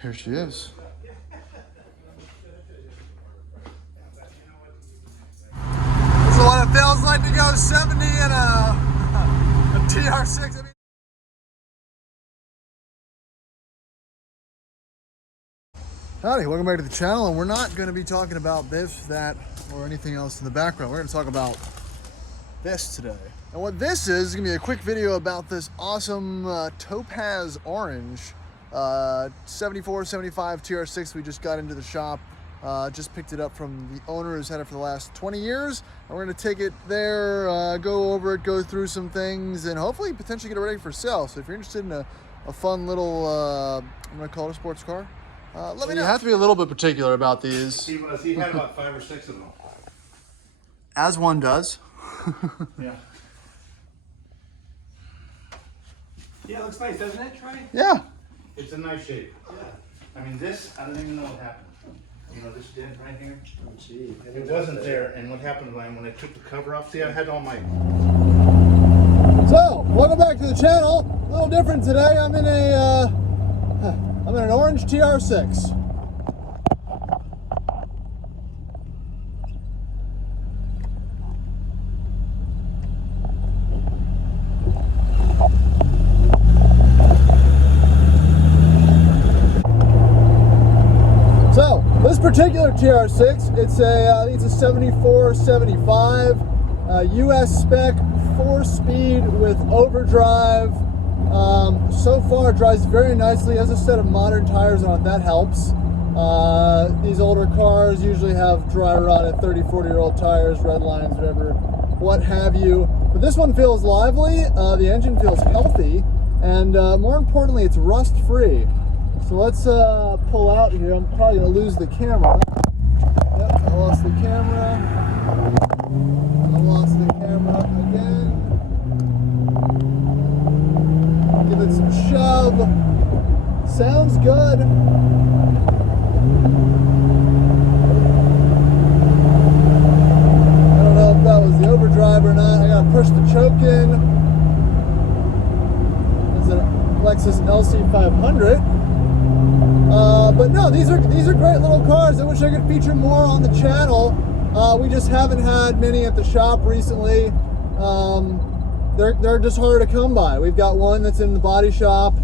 Here she is. This is what it feels like to go 70 in a TR6. Howdy, welcome back to the channel, and we're not going to be talking about this, that, or anything else in the background. We're going to talk about this today. And what this is going to be a quick video about this awesome topaz orange 74, 75 TR6 we just got into the shop. Just picked it up from the owner who's had it for the last 20 years. And we're going to take it there, go over it, go through some things, and hopefully potentially get it ready for sale. So if you're interested in a fun little, I'm going to call it a sports car, let me know. You have to be a little bit particular about these. He had about 5 or 6 of them. As one does. Yeah. Yeah, it looks nice, doesn't it, Troy? Yeah. It's a nice shape. Yeah. I mean, this, I don't even know what happened. You know, this dent right here? Oh, gee. It wasn't there, and what happened when I took the cover off, see, I had all my... So, welcome back to the channel. A little different today. I'm in an orange TR6. So, this particular TR6, it's I think it's a 74, 75, US spec, 4-speed with overdrive. So far, it drives very nicely. It has a set of modern tires on it. That helps. These older cars usually have dry rotted 30, 40-year-old tires, red lines, whatever, what have you. But this one feels lively. The engine feels healthy, and more importantly, it's rust-free. So let's pull out here. I'm probably going to lose the camera. Yep, I lost the camera. I lost the camera again. Give it some shove. Sounds good. I don't know if that was the overdrive or not. I gotta push the choke in. It's a Lexus LC500. But no, these are great little cars. I wish I could feature more on the channel. We just haven't had many at the shop recently. They're just harder to come by. We've got one that's in the body shop.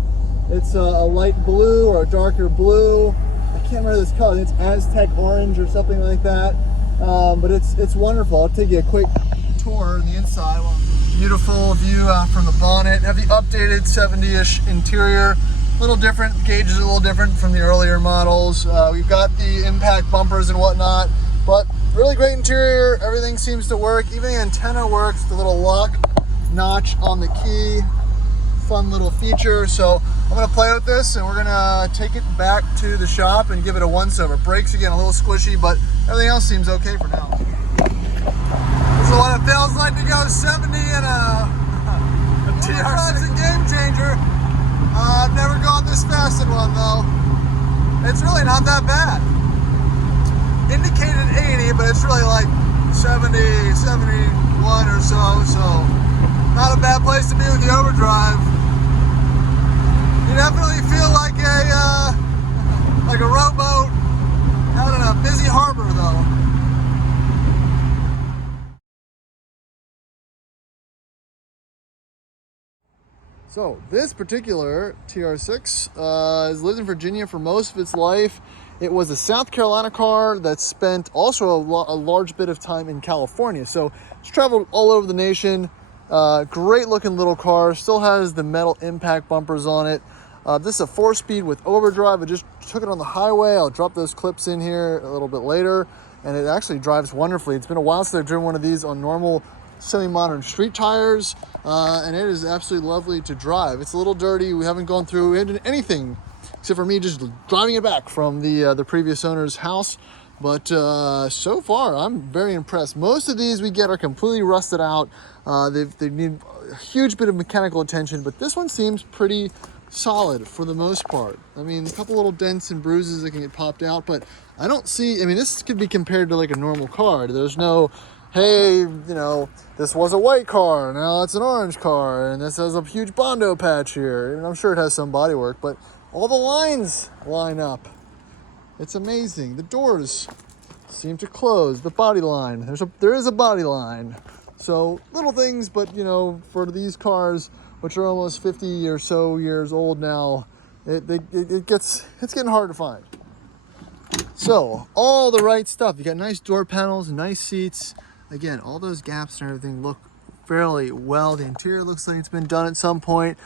It's a light blue or a darker blue. I can't remember this color. It's Aztec orange or something like that. But it's wonderful. I'll take you a quick tour on the inside. Beautiful view from the bonnet. Have the updated 70-ish interior. A little different. The gauge is a little different from the earlier models. We've got the impact bumpers and whatnot, but really great interior. Everything seems to work. Even the antenna works. The little lock notch on the key. Fun little feature. So I'm going to play with this, and we're going to take it back to the shop and give it a once-over. Brakes, again, a little squishy, but everything else seems okay for now. This is what it feels like to go 70 in a TR6. A game changer. I've never gone this fast in one, though. It's really not that bad. Indicated 80, but it's really like 70, 71 or so, not a bad place to be with the overdrive. You definitely feel like a rowboat out in a busy harbor, though. So this particular TR6 has lived in Virginia for most of its life. It was a South Carolina car that spent also a large bit of time in California. So it's traveled all over the nation. Great looking little car. Still has the metal impact bumpers on it. This is a 4-speed with overdrive. I just took it on the highway. I'll drop those clips in here a little bit later. And it actually drives wonderfully. It's been a while since I've driven one of these on normal semi-modern street tires, and it is absolutely lovely to drive. It's a little dirty. We haven't gone through anything except for me just driving it back from the previous owner's house. But so far, I'm very impressed. Most of these we get are completely rusted out. They need a huge bit of mechanical attention, but this one seems pretty solid for the most part. I mean, a couple little dents and bruises that can get popped out, but I don't see, I mean, this could be compared to like a normal car. There's no, hey, you know, this was a white car, now it's an orange car, and this has a huge Bondo patch here. And I'm sure it has some body work, but All the lines line up. It's amazing. The doors seem to close. The body line. There is a body line. So little things, but you know, for these cars, which are almost 50 or so years old now, it's getting hard to find. So all the right stuff. You got nice door panels, nice seats. Again, all those gaps and everything look fairly well. The interior looks like it's been done at some point.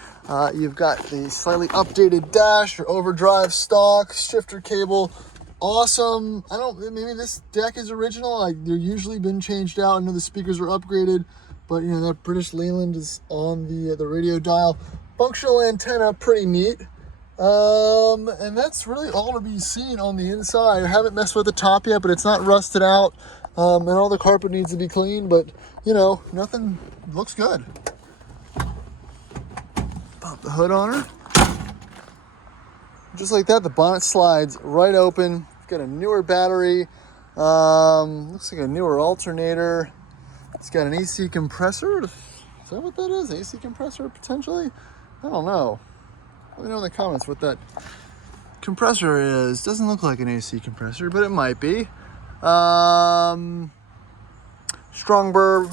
You've got the slightly updated dash, your overdrive stock, shifter cable. Awesome. Maybe this deck is original. They're usually been changed out. I know the speakers are upgraded, but you know, that British Leyland is on the radio dial. Functional antenna, pretty neat. And that's really all to be seen on the inside. I haven't messed with the top yet, but it's not rusted out. And all the carpet needs to be cleaned, but you know, nothing looks good. Pop the hood on her. Just like that, the bonnet slides right open. It's got a newer battery. Looks like a newer alternator. It's got an AC compressor. Is that what that is? AC compressor, potentially? I don't know. Let me know in the comments what that compressor is. Doesn't look like an AC compressor, but it might be. Strong burr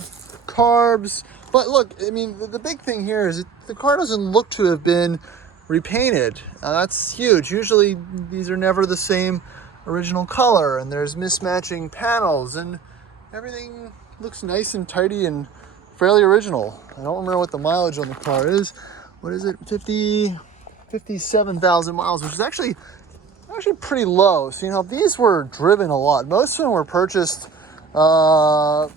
carbs. But look, I mean, the big thing here is the car doesn't look to have been repainted. That's huge. Usually these are never the same original color, and there's mismatching panels, and everything looks nice and tidy and fairly original. I don't remember what the mileage on the car is. What is it? 57,000 miles, which is actually pretty low. So, you know, these were driven a lot. Most of them were purchased, I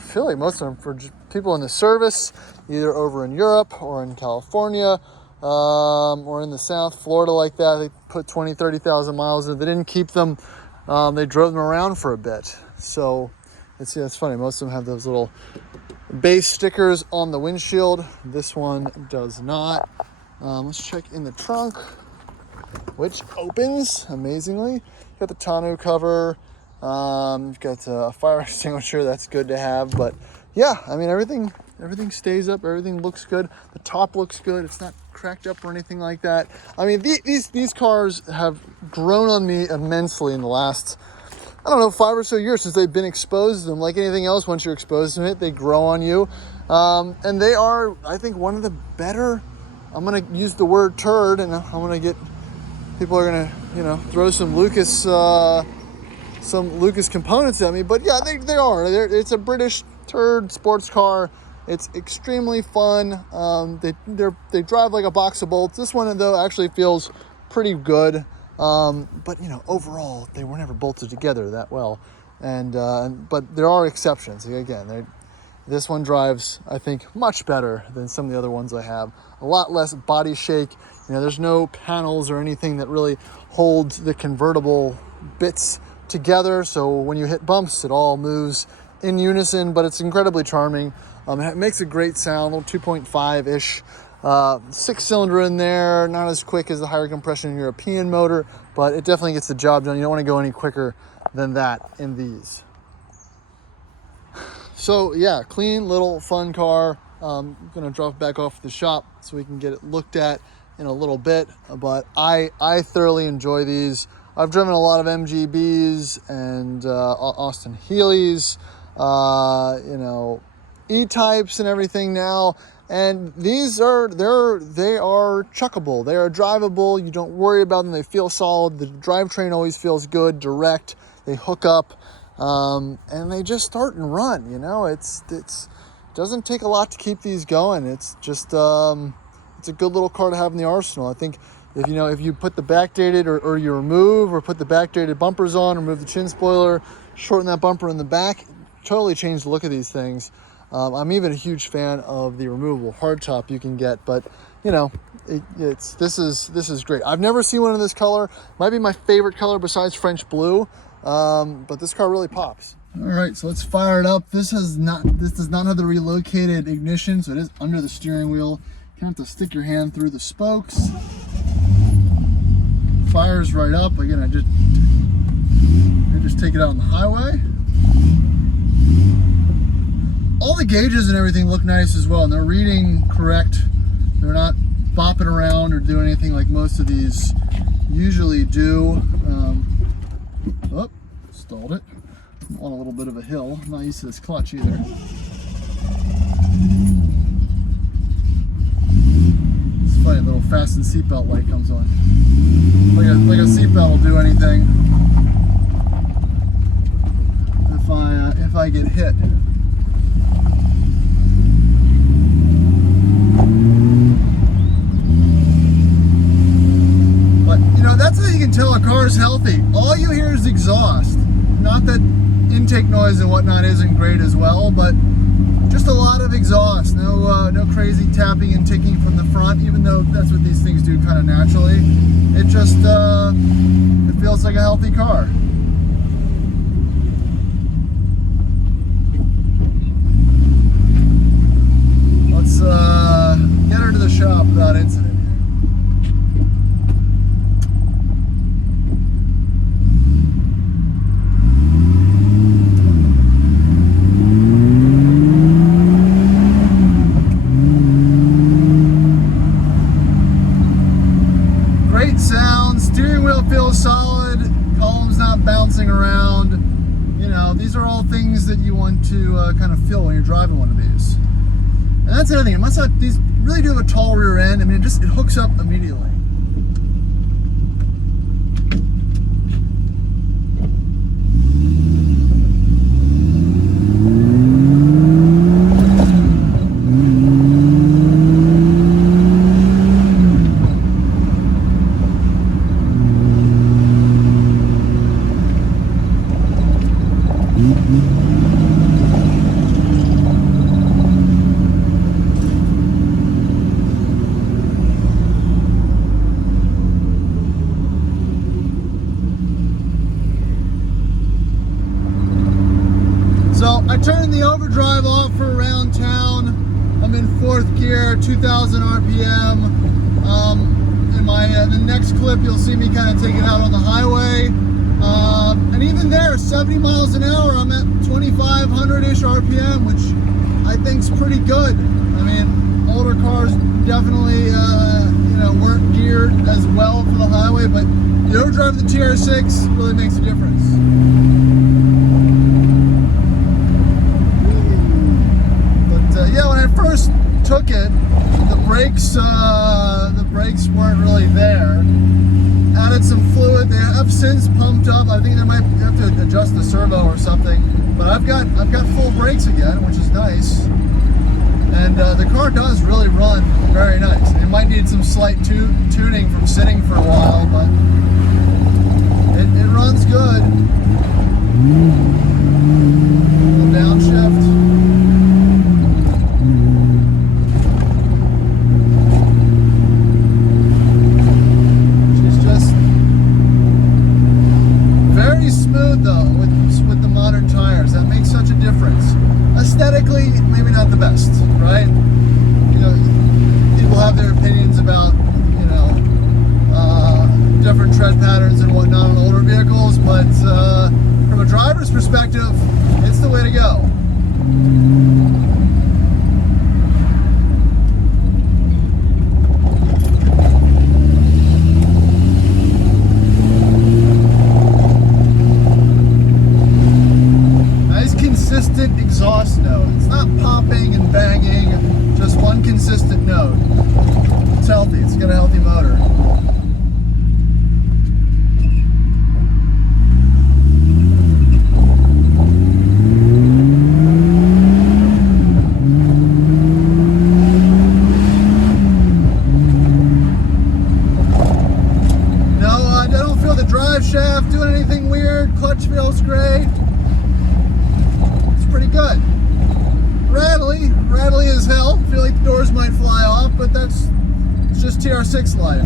feel like most of them for people in the service, either over in Europe or in California, or in the South, Florida like that. They put 20, 30,000 miles in. They didn't keep them. They drove them around for a bit. So it's funny. Most of them have those little base stickers on the windshield. This one does not. Let's check in the trunk, which opens amazingly. Got the tonneau cover. You've got a fire extinguisher. That's good to have. But yeah, I mean, everything stays up. Everything looks good. The top looks good. It's not cracked up or anything like that. I mean, these cars have grown on me immensely in the last, I don't know, 5 or so years since they've been exposed to them. Like anything else, once you're exposed to it, they grow on you. And they are, I think, one of the better, I'm going to use the word turd, and I'm going to get, people are going to, you know, throw some Lucas components at me. But yeah, they are. It's a British turd sports car. It's extremely fun. They drive like a box of bolts. This one, though, actually feels pretty good. But you know, overall, they were never bolted together that well. But there are exceptions. Again, this one drives, I think, much better than some of the other ones I have. A lot less body shake. You know, there's no panels or anything that really holds the convertible bits together. So when you hit bumps, it all moves in unison. But it's incredibly charming. It makes a great sound, little 2.5-ish. 6-cylinder in there, not as quick as the higher compression European motor, but it definitely gets the job done. You don't want to go any quicker than that in these. So yeah, clean little fun car. I'm gonna drop back off at the shop so we can get it looked at in a little bit, but I thoroughly enjoy these. I've driven a lot of MGBs and Austin Healey's, you know, E-types and everything now, and they are chuckable. They are drivable. You don't worry about them. They feel solid. The drivetrain always feels good, direct. They hook up, and they just start and run. You know, it doesn't take a lot to keep these going. It's just it's a good little car to have in the arsenal. I think if you put the backdated or you remove or put the backdated bumpers on, remove the chin spoiler, shorten that bumper in the back, totally change the look of these things. I'm even a huge fan of the removable hardtop you can get, but you know, this is great. I've never seen one in this color. Might be my favorite color besides French blue, but this car really pops. All right, so let's fire it up. This does not have the relocated ignition, so it is under the steering wheel. You have to stick your hand through the spokes. Fires right up. Again, I just take it out on the highway. All the gauges and everything look nice as well, and they're reading correct. They're not bopping around or doing anything like most of these usually do. Oh, stalled it. I'm on a little bit of a hill. I'm not used to this clutch either. It's funny, a little fasten seatbelt light comes on. Like a seatbelt will do anything if I get hit. But you know, that's how you can tell a car is healthy. All you hear is exhaust. Not that intake noise and whatnot isn't great as well, but just a lot of exhaust. No crazy tapping and ticking from the front, even though that's what these things do kind of naturally. It just it feels like a healthy car. Let's get her to the shop without incident. Great sound, steering wheel feels solid, column's not bouncing around. You know, these are all things that you want to kind of feel when you're driving one of these. And that's the other thing, it must not, these really do have a tall rear end. I mean, it hooks up immediately. So I turned the overdrive off for around town. I'm in 4th gear, 2,000 RPM. In the next clip, you'll see me kind of take it out on the highway. And even there, 70 miles an hour, I'm at 2,500-ish RPM, which I think's pretty good. I mean, older cars definitely, weren't geared as well for the highway, but the overdrive of the TR6 really makes a difference. Yeah, when I first took it, the brakes weren't really there. Added some fluid. They have since pumped up. I think they might have to adjust the servo or something. But I've got full brakes again, which is nice. And the car does really run very nice. It might need some slight tuning from sitting for a while, but it runs good. The downshift. Aesthetically, maybe not the best, right? You know, people have their opinions about, different tread patterns and whatnot on older vehicles, but from a driver's perspective, it's the way to go. Consistent exhaust note. It's not popping and banging, just one consistent note. It's healthy, it's got a healthy motor. No, I don't feel the drive shaft doing anything weird. Clutch feels great. Pretty good. Rattly as hell. Feel like the doors might fly off, but it's just TR6 life.